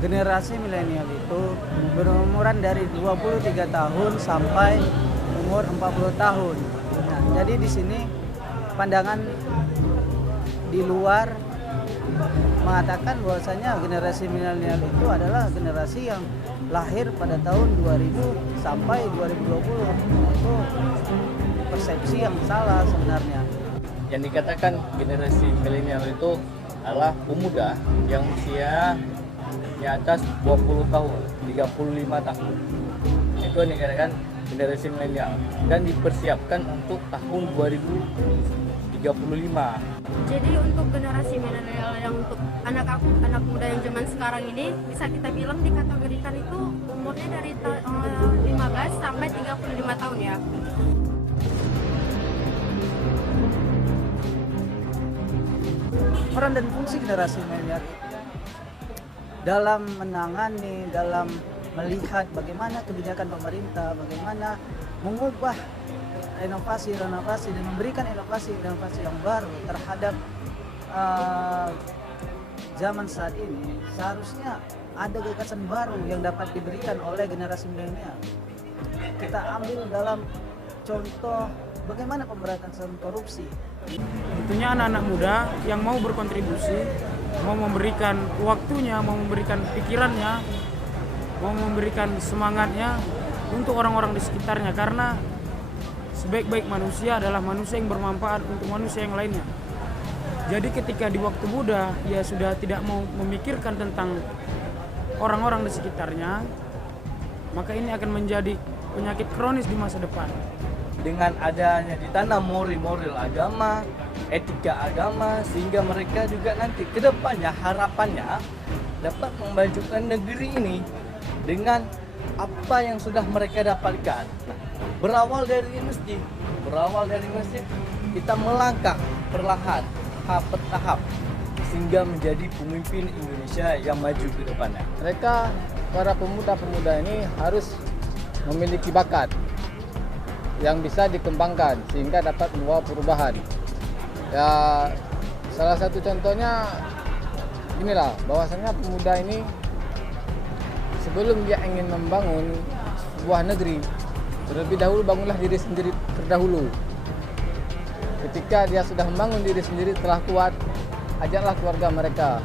generasi milenial itu berumuran dari 23 tahun sampai umur 40 tahun. Nah, jadi di sini pandangan di luar mengatakan bahwasanya generasi milenial itu adalah generasi yang lahir pada tahun 2000 sampai 2020. Itu persepsi yang salah sebenarnya. Yang dikatakan generasi milenial itu adalah pemuda yang usia di atas 20 tahun, 35 tahun. Itu yang dikatakan generasi milenial dan dipersiapkan untuk tahun 2035. Jadi untuk generasi milenial yang untuk anak muda yang zaman sekarang ini bisa kita bilang dikategorikan itu umurnya dari 15 sampai 35 tahun ya. Peran dan fungsi generasi milenial dalam menangani, dalam melihat bagaimana kebijakan pemerintah, bagaimana mengubah inovasi dan memberikan inovasi yang baru terhadap zaman saat ini. Seharusnya ada gagasan baru yang dapat diberikan oleh generasi milenial. Kita ambil dalam contoh bagaimana pemberantasan korupsi. Tentunya anak-anak muda yang mau berkontribusi, mau memberikan waktunya, mau memberikan pikirannya, mau memberikan semangatnya untuk orang-orang di sekitarnya, karena sebaik-baik manusia adalah manusia yang bermanfaat untuk manusia yang lainnya. Jadi ketika di waktu muda ia sudah tidak mau memikirkan tentang orang-orang di sekitarnya, maka ini akan menjadi penyakit kronis di masa depan. Dengan adanya ditanam moral agama, etika agama, sehingga mereka juga nanti ke depannya harapannya dapat memajukan negeri ini dengan apa yang sudah mereka dapatkan. Berawal dari masjid, kita melangkah perlahan, tahap per tahap, sehingga menjadi pemimpin Indonesia yang maju ke depannya. Mereka, para pemuda-pemuda ini harus memiliki bakat yang bisa dikembangkan sehingga dapat membawa perubahan. Ya, salah satu contohnya inilah, bahwasanya pemuda ini sebelum dia ingin membangun sebuah negeri, terlebih dahulu bangunlah diri sendiri terdahulu. Ketika dia sudah membangun diri sendiri telah kuat, ajaklah keluarga mereka.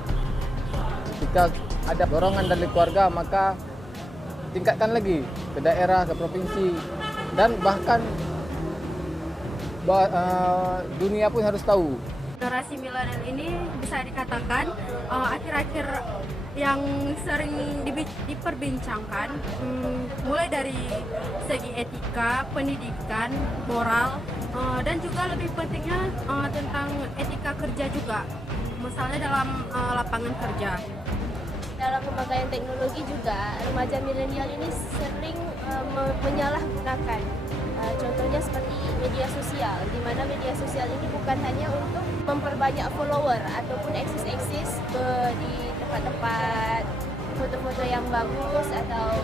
Ketika ada dorongan dari keluarga, maka tingkatkan lagi ke daerah, ke provinsi, dan bahkan dunia pun harus tahu. Generasi milenial ini bisa dikatakan akhir-akhir yang sering diperbincangkan, mulai dari segi etika, pendidikan, moral, dan juga lebih pentingnya tentang etika kerja juga, misalnya dalam lapangan kerja. Dalam pemakaian teknologi juga, remaja milenial ini sering menyalahgunakan. Contohnya seperti media sosial, di mana media sosial ini bukan hanya untuk memperbanyak follower ataupun eksis di tempat-tempat foto-foto yang bagus atau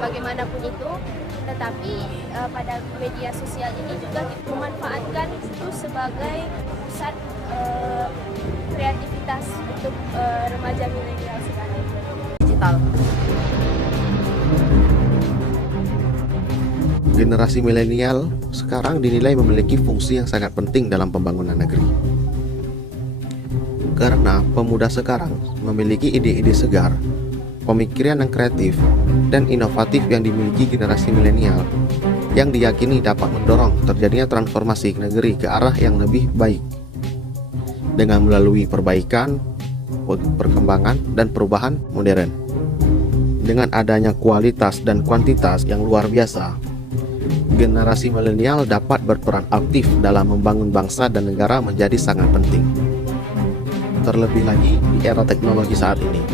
bagaimanapun itu, tetapi pada media sosial ini juga memanfaatkan itu sebagai pusat kreativitas untuk remaja milenial sekarang. Digital. Generasi milenial sekarang dinilai memiliki fungsi yang sangat penting dalam pembangunan negeri. Karena pemuda sekarang memiliki ide-ide segar, pemikiran yang kreatif, dan inovatif yang dimiliki generasi milenial, yang diyakini dapat mendorong terjadinya transformasi negeri ke arah yang lebih baik dengan melalui perbaikan, perkembangan, dan perubahan modern. Dengan adanya kualitas dan kuantitas yang luar biasa, generasi milenial dapat berperan aktif dalam membangun bangsa dan negara menjadi sangat penting. Terlebih lagi di era teknologi saat ini,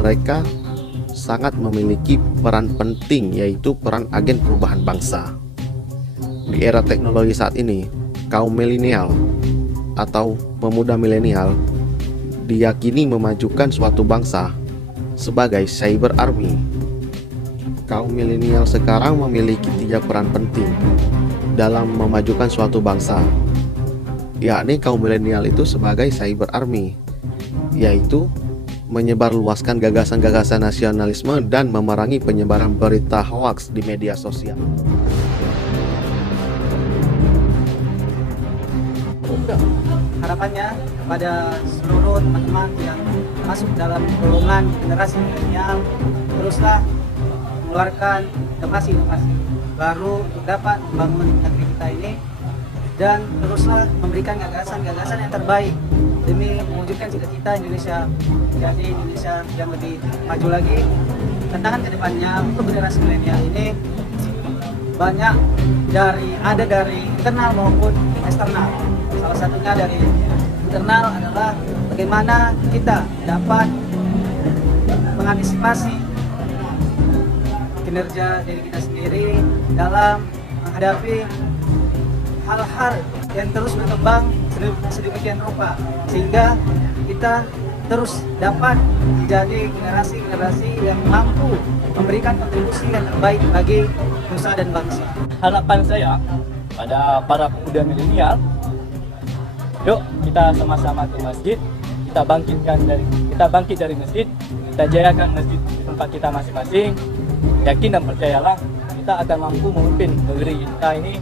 mereka sangat memiliki peran penting, yaitu peran agen perubahan bangsa. Di era teknologi saat ini, kaum milenial atau pemuda milenial diyakini memajukan suatu bangsa sebagai cyber army. Kaum milenial sekarang memiliki 3 peran penting dalam memajukan suatu bangsa, yakni kaum milenial itu sebagai cyber army, yaitu menyebarluaskan gagasan-gagasan nasionalisme dan memerangi penyebaran berita hoaks di media sosial. Harapannya kepada seluruh teman-teman yang masuk dalam golongan generasi milenial, teruslah mengeluarkan inovasi-inovasi baru untuk dapat membangun negeri kita ini, dan teruslah memberikan gagasan-gagasan yang terbaik demi mewujudkan cita-cita Indonesia menjadi Indonesia yang lebih maju lagi. Tantangan kedepannya untuk generasi milenial ini banyak, dari internal maupun eksternal. Salah satunya dari internal adalah bagaimana kita dapat mengantisipasi kinerja diri kita sendiri dalam menghadapi hal-hal yang terus berkembang sedemikian rupa, sehingga kita terus dapat menjadi generasi-generasi yang mampu memberikan kontribusi yang terbaik bagi nusa dan bangsa. Harapan saya pada para pemuda milenial, yuk kita sama-sama ke masjid, kita bangkit dari masjid, kita jayakan masjid di tempat kita masing-masing. Yakin dan percayalah, kita akan mampu memimpin negeri kita ini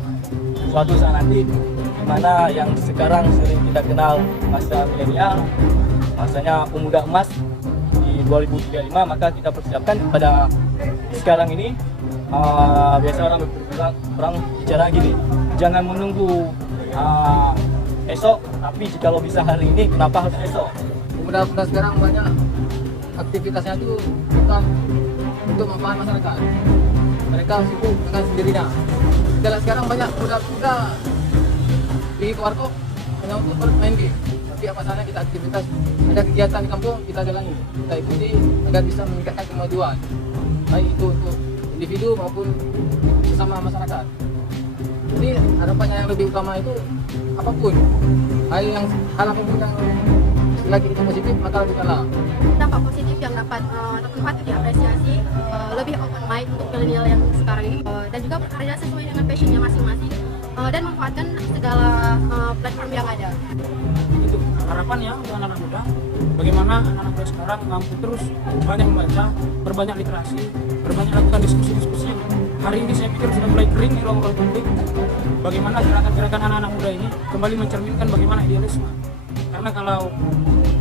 suatu saat nanti, di mana yang sekarang sering kita kenal masa milenial, masanya pemuda emas di 2035, maka kita persiapkan pada sekarang ini. Biasa orang bicara gini, jangan menunggu esok, tapi jikalau bisa hari ini, kenapa harus esok? Pemuda-pemuda sekarang banyak aktivitasnya itu bukan untuk manfaat masyarakat. Mereka sibuk dengan sendirinya. Kita lihat sekarang banyak pemuda-pemuda di warkop hanya untuk bermain game. Tapi apa salahnya kita aktivitas, ada kegiatan di kampung kita jalani, kita ikuti agar bisa meningkatkan kemajuan, baik itu untuk individu maupun sesama masyarakat. Jadi harapannya yang lebih utama itu apapun hal apapun yang lagi itu positif, maka lebih kalah. Dampak positif yang dapat patut diapresiasi, lebih open mind untuk milenial yang sekarang ini, dan juga bekerja sesuai dengan passionnya masing-masing, dan memanfaatkan segala platform yang ada. Itu harapannya untuk anak-anak muda, bagaimana anak-anak muda sekarang mampu terus banyak membaca, berbanyak literasi, berbanyak lakukan diskusi-diskusi. Hari ini saya pikir sudah mulai kering di ruang-ruang publik. Bagaimana gerakan-gerakan anak-anak muda ini kembali mencerminkan bagaimana idealisme. Karena kalau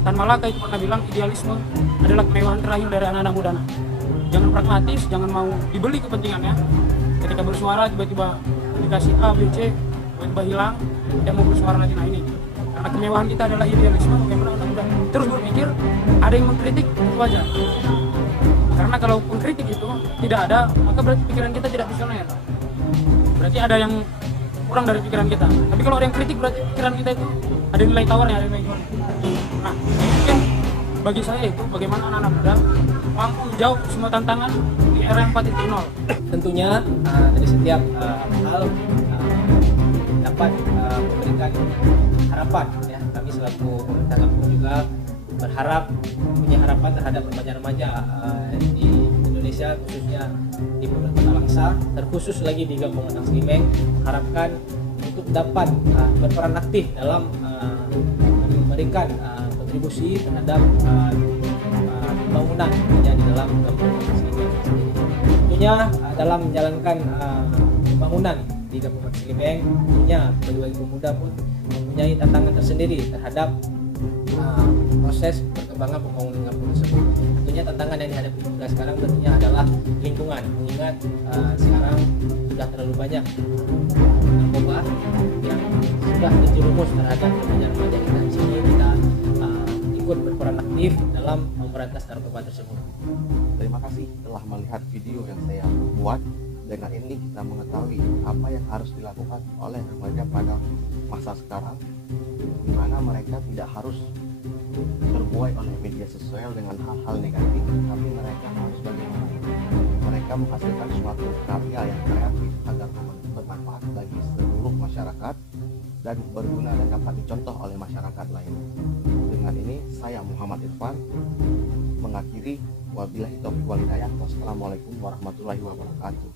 Tan Malaka itu pernah bilang idealisme adalah kemewahan terakhir dari anak-anak muda. Jangan pragmatis, jangan mau dibeli kepentingannya. Ketika bersuara tiba-tiba dikasih A, B, C, tiba-tiba hilang, dia mau bersuara lagi. Nah ini, karena kemewahan kita adalah idealisme, bagaimana anak muda terus berpikir, ada yang mengkritik, itu aja. Karena kalau pengkritik itu tidak ada, maka berarti pikiran kita tidak visioner. Berarti ada yang kurang dari pikiran kita. Tapi kalau ada yang kritik, berarti pikiran kita itu ada nilai tawarnya, ada nilai jualnya. Nah, mungkin bagi saya itu bagaimana anak-anak muda mampu jauh semua tantangan di era yang 4.0. Tentunya dari setiap hal dapat memberikan harapan, ya. Kami selaku pemerintah kampung juga berharap, punya harapan terhadap remaja-remaja di Indonesia, khususnya di Kota Langsa, terkhusus lagi di Kabupaten Slimeng. Harapkan untuk dapat berperan aktif dalam memberikan kontribusi terhadap pembangunan yang di dalam Kabupaten Slimeng sendiri. Tentunya dalam menjalankan pembangunan di Kabupaten Slimeng, tentunya bagi pemuda pun mempunyai tantangan tersendiri terhadap proses perkembangan pembangunan kampung tersebut. Tentunya tantangan yang dihadapi kita sekarang tentunya adalah lingkungan, mengingat sekarang sudah terlalu banyak narkoba yang sudah terjerumus terhadap remaja-remaja kita. Di sini kita ikut berperan aktif dalam memberantas narkoba tersebut. Terima kasih telah melihat video yang saya buat. Dengan ini kita mengetahui apa yang harus dilakukan oleh remaja pada masa sekarang, di mana mereka tidak harus terbuai oleh media sosial dengan hal-hal negatif, tapi mereka harus bagaimana mereka menghasilkan suatu karya yang kreatif agar bermanfaat bagi seluruh masyarakat dan berguna dan dapat dicontoh oleh masyarakat lainnya. Dengan ini saya Muhammad Irfan mengakhiri, wabillahi taufiq wal hidayah. Wassalamualaikum warahmatullahi wabarakatuh.